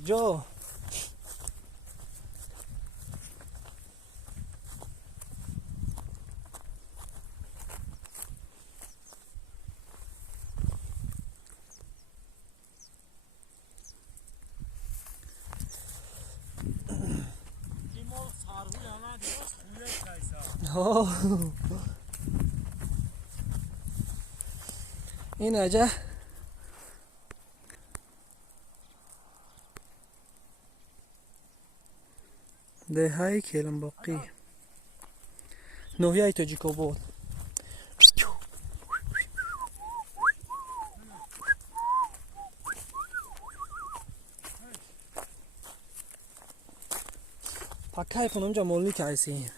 کجا؟ این عجب دههای کلم باقی نوحیه تاجیکو بود پکای کنم جا مولی که ایسی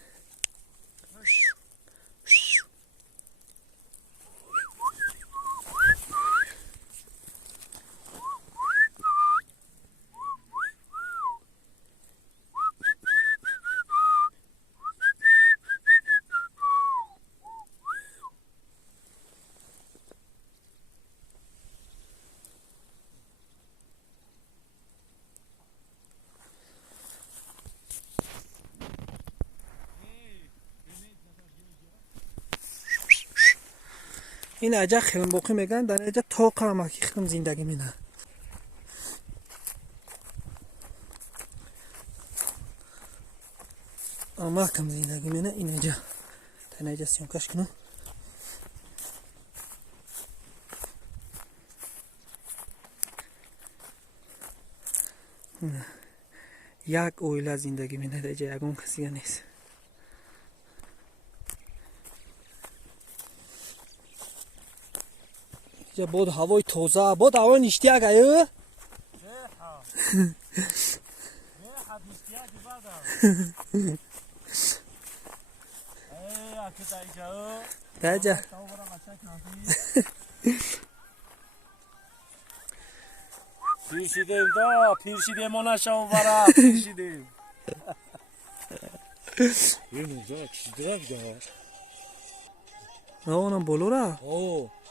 این عجب خیلی باقی میگن در عجب تا قرمکی خیلی زندگی مینه اما کم زندگی مینه این عجب تن عجب سیم کش کنم یک اویلا زندگی مینه در عجب یکون کسی نیست جا بود هوای تازه بود هوای نشتیگ ایو داجا پیرشیدیم دا پیرشیدیم ما نشون برا پیرشیدیم اینو جا چی درک دا اونم بلو را اوه